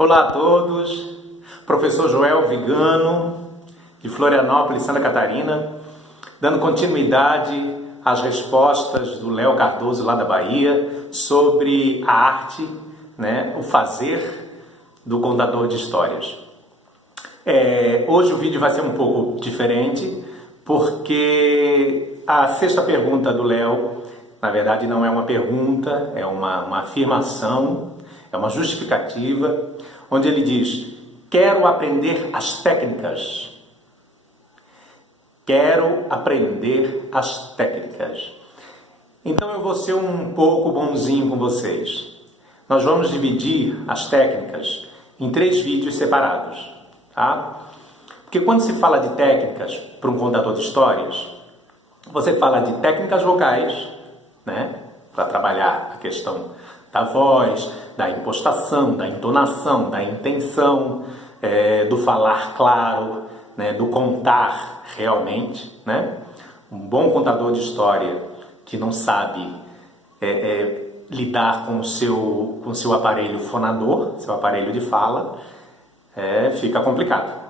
Olá a todos, professor Joel Vigano, de Florianópolis, Santa Catarina, dando continuidade às respostas do Léo Cardoso, lá da Bahia, sobre a arte, o fazer do contador de histórias. Hoje o vídeo vai ser um pouco diferente, porque a sexta pergunta do Léo, na verdade não é uma pergunta, é uma afirmação, é uma justificativa, onde ele diz: quero aprender as técnicas. Quero aprender as técnicas. Então eu vou ser um pouco bonzinho com vocês. Nós vamos dividir as técnicas em 3 vídeos separados, tá? Porque quando se fala de técnicas para um contador de histórias, você fala de técnicas vocais, para trabalhar a questão da voz, da impostação, da entonação, da intenção, do falar claro, do contar realmente, Um bom contador de história que não sabe lidar com o seu aparelho fonador, seu aparelho de fala, fica complicado,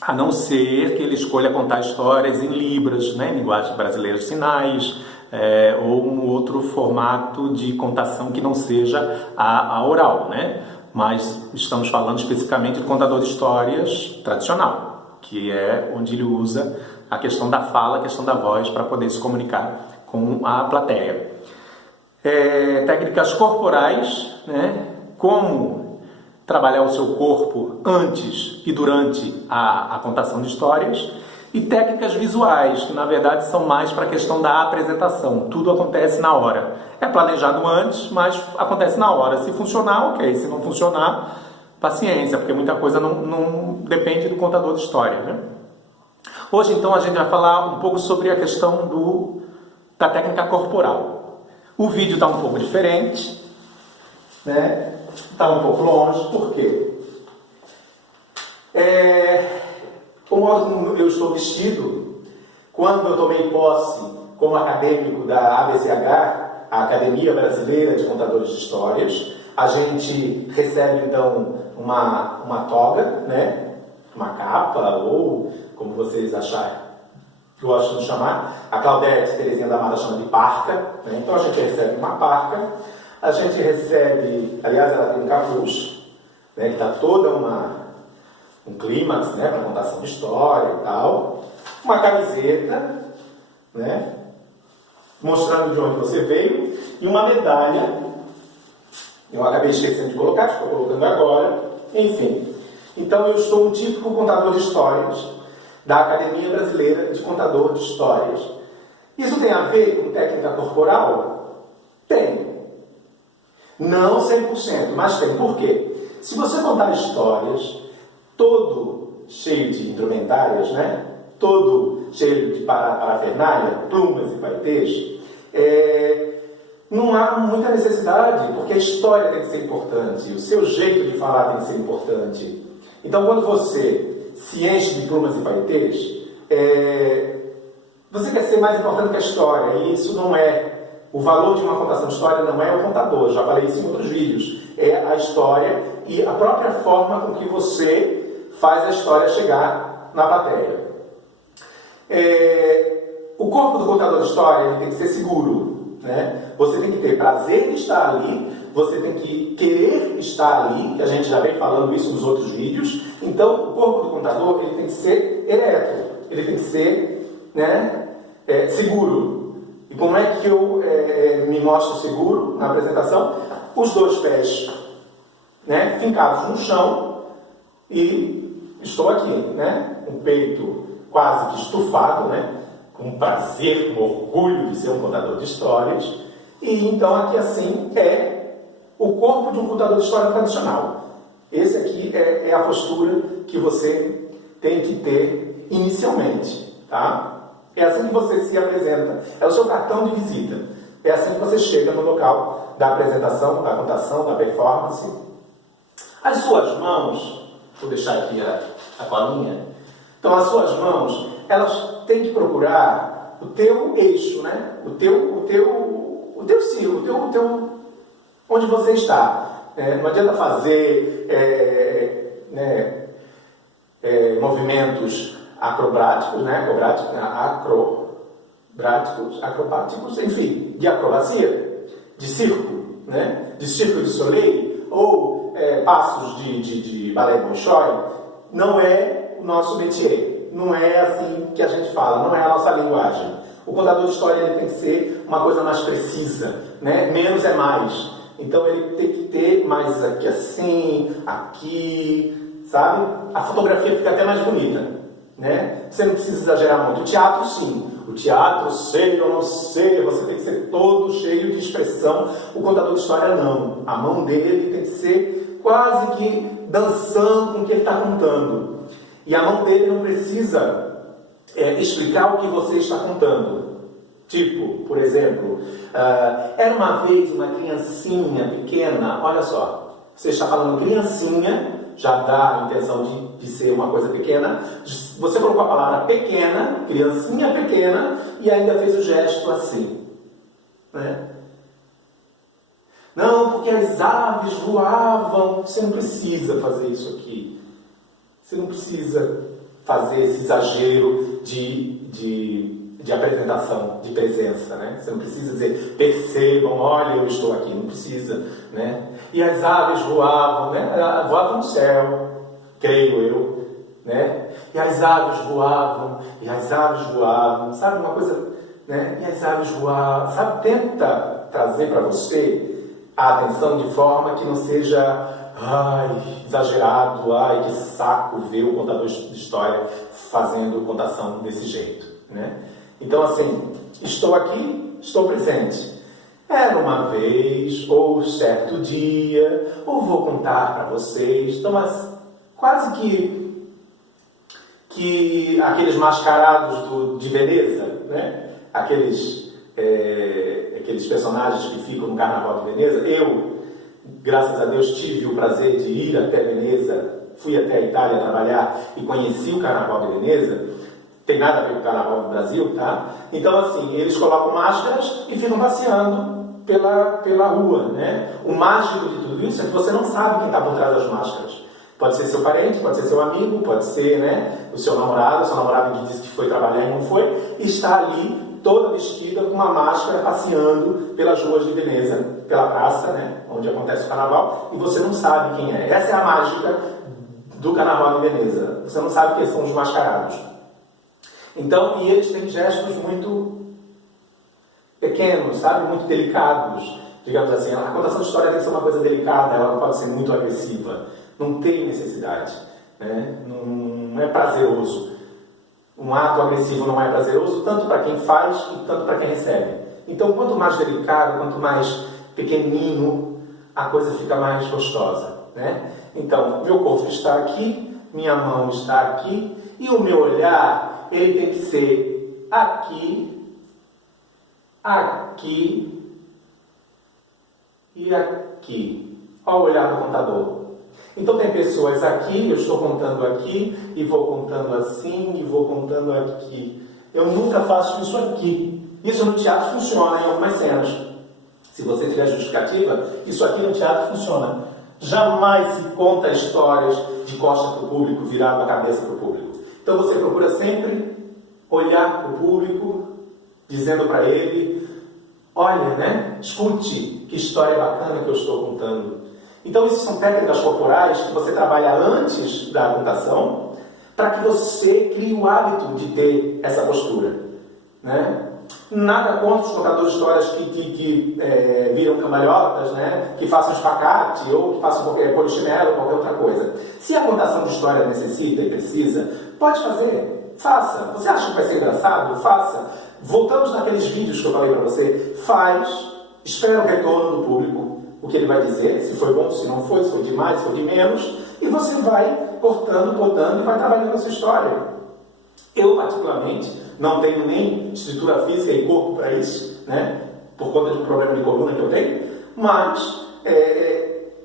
A não ser que ele escolha contar histórias em libras, em linguagem brasileira de sinais, ou um outro formato de contação que não seja a oral, Mas estamos falando especificamente do contador de histórias tradicional, que é onde ele usa a questão da fala, a questão da voz, para poder se comunicar com a plateia. Técnicas corporais, como trabalhar o seu corpo antes e durante a contação de histórias, e técnicas visuais, que na verdade são mais para a questão da apresentação. Tudo acontece na hora. É planejado antes, mas acontece na hora. Se funcionar, ok. Se não funcionar, paciência, porque muita coisa não depende do contador de história, Hoje, então, a gente vai falar um pouco sobre a questão da técnica corporal. O vídeo está um pouco diferente, Está um pouco longe. Por quê? O modo como eu estou vestido, quando eu tomei posse como acadêmico da ABCH, a Academia Brasileira de Contadores de Histórias, a gente recebe então uma toga, uma capa, ou como vocês acharem, gostam de chamar. A Claudete Terezinha da Mata chama de parca, Então a gente recebe uma parca, a gente recebe, aliás, ela tem um capuz, que está toda um clímax, para contação de história e tal, uma camiseta, mostrando de onde você veio, e uma medalha, eu acabei esquecendo de colocar, estou colocando agora, enfim. Então eu sou um típico contador de histórias da Academia Brasileira de Contador de Histórias. Isso tem a ver com técnica corporal? Tem. Não 100%, mas tem. Por quê? Se você contar histórias todo cheio de indumentárias, todo cheio de parafernália, plumas e paetês, não há muita necessidade, porque a história tem que ser importante, o seu jeito de falar tem que ser importante. Então, quando você se enche de plumas e paetês, você quer ser mais importante que a história, e isso não é. O valor de uma contação de história não é o contador, já falei isso em outros vídeos. É a história e a própria forma com que você faz a história chegar na plateia. O corpo do contador de história ele tem que ser seguro, Você tem que ter prazer de estar ali, você tem que querer estar ali, que a gente já vem falando isso nos outros vídeos. Então, o corpo do contador ele tem que ser ereto, ele tem que ser seguro. E como é que eu me mostro seguro na apresentação? Os 2 pés fincados no chão, e estou aqui, com o peito quase que estufado, com prazer, com orgulho de ser um contador de histórias. E então aqui assim é o corpo de um contador de história tradicional. Esse aqui é a postura que você tem que ter inicialmente, tá? É assim que você se apresenta, é o seu cartão de visita. É assim que você chega no local da apresentação, da contação, da performance. As suas mãos, vou deixar aqui a colinha. Então, as suas mãos, elas têm que procurar o teu eixo, o teu círculo, onde você está. né? Não adianta fazer movimentos acrobáticos, né? Acrobáticos, enfim, de acrobacia, de circo, né? De circo de soleil, ou passos de balé Bolshoi. Não é o nosso métier, não é assim que a gente fala, não é a nossa linguagem. O contador de história ele tem que ser uma coisa mais precisa, né? Menos é mais. Então ele tem que ter mais aqui assim, aqui, sabe? A fotografia fica até mais bonita, né? Você não precisa exagerar muito. O teatro, sim. O teatro, sei ou não sei, você tem que ser todo cheio de expressão. O contador de história, não. A mão dele tem que ser quase que dançando com o que ele está contando. E a mão dele não precisa explicar o que você está contando. Tipo, por exemplo, era uma vez uma criancinha pequena. Olha só, você está falando criancinha, já dá a intenção de ser uma coisa pequena. Você colocou a palavra pequena, criancinha pequena, e ainda fez o gesto assim, né? Não, porque as aves voavam. Você não precisa fazer isso aqui. Você não precisa fazer esse exagero de apresentação, de presença, né? Você não precisa dizer, percebam, olha, eu estou aqui. Não precisa, né? E as aves voavam, né? Voavam no céu, creio eu, né? E as aves voavam, sabe uma coisa, né? E as aves voavam, sabe? Tenta trazer para você a atenção de forma que não seja exagerado, que saco ver o contador de história fazendo contação desse jeito, né? Então, assim, estou aqui, estou presente. Era uma vez, ou certo dia, ou vou contar para vocês. Então, quase que aqueles mascarados de Veneza, né? Aqueles personagens que ficam no Carnaval de Veneza. Eu, graças a Deus, tive o prazer de ir até Veneza, fui até a Itália trabalhar e conheci o Carnaval de Veneza. Tem nada a ver com o Carnaval do Brasil, tá? Então, assim, eles colocam máscaras e ficam passeando pela rua, né? O mágico de tudo isso é que você não sabe quem está por trás das máscaras. Pode ser seu parente, pode ser seu amigo, pode ser, né, o seu namorado que disse que foi trabalhar e não foi, e está ali toda vestida com uma máscara passeando pelas ruas de Veneza, pela praça, né, onde acontece o carnaval, e você não sabe quem é. Essa é a mágica do Carnaval de Veneza. Você não sabe quem são os mascarados. Então, e eles têm gestos muito pequenos, sabe? Muito delicados. Digamos assim, a contação de história tem que ser uma coisa delicada, ela não pode ser muito agressiva. Não tem necessidade, né? Não é prazeroso. Um ato agressivo não é prazeroso, tanto para quem faz e tanto para quem recebe. Então, quanto mais delicado, quanto mais pequenino, a coisa fica mais gostosa, né? Então, meu corpo está aqui, minha mão está aqui, e o meu olhar, ele tem que ser aqui, aqui e aqui. Olha o olhar do contador. Então tem pessoas aqui, eu estou contando aqui, e vou contando assim, e vou contando aqui. Eu nunca faço isso aqui. Isso no teatro funciona em algumas cenas. Se você tiver justificativa, isso aqui no teatro funciona. Jamais se conta histórias de costas para o público, virado a cabeça para o público. Então você procura sempre olhar para o público, dizendo para ele, olha, né? Escute que história bacana que eu estou contando. Então isso são técnicas corporais que você trabalha antes da contação, para que você crie o hábito de ter essa postura, né? Nada contra os contadores de histórias que viram cambalhotas, né? Que façam espacate ou que façam polichinelo ou qualquer outra coisa. Se a contação de história necessita e precisa, pode fazer, faça. Você acha que vai ser engraçado? Faça. Voltamos naqueles vídeos que eu falei para você. Faz, espera o retorno do público, o que ele vai dizer, se foi bom, se não foi, se foi de mais, se foi de menos, e você vai cortando, podando e vai trabalhando a sua história. Eu, particularmente, não tenho nem estrutura física e corpo para isso, né? Por conta de um problema de coluna que eu tenho, mas,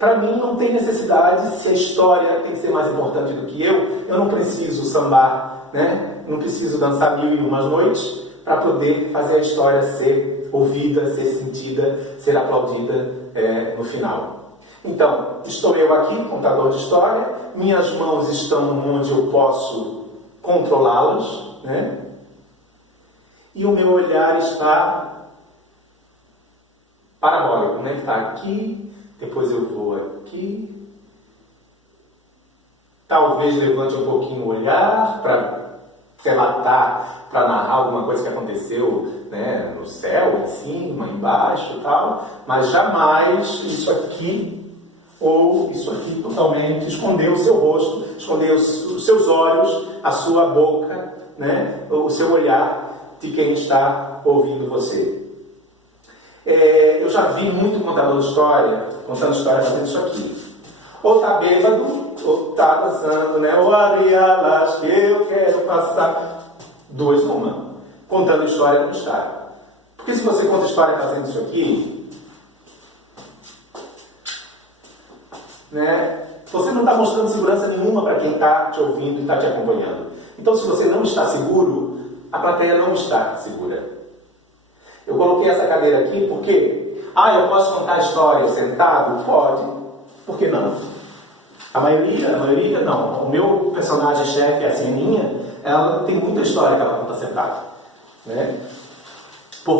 para mim, não tem necessidade. Se a história tem que ser mais importante do que eu não preciso sambar, né? Não preciso dançar 1001 noites para poder fazer a história ser ouvida, ser sentida, ser aplaudida no final. Então, estou eu aqui, contador de história, minhas mãos estão onde eu posso controlá-las, né? E o meu olhar está parabólico, né? Ele está aqui, depois eu vou aqui. Talvez levante um pouquinho o olhar para relatar, para narrar alguma coisa que aconteceu, né, no céu, em cima, embaixo e tal, mas jamais isso aqui ou isso aqui totalmente esconder o seu rosto, esconder os seus olhos, a sua boca, né, o seu olhar de quem está ouvindo você. Eu já vi muito contador de história, contando história fazendo isso aqui. Ou está bêbado, ou está dançando, né? Ou arialas que eu quero passar. Duas numa. Contando história não está. Porque se você conta história fazendo isso aqui, né? Você não está mostrando segurança nenhuma para quem está te ouvindo e está te acompanhando. Então, se você não está seguro, a plateia não está segura. Eu coloquei essa cadeira aqui porque, eu posso contar a história sentado? Pode. Por que não? A maioria não. O meu personagem chefe, a Sininha, ela tem muita história que ela conta sentada, né?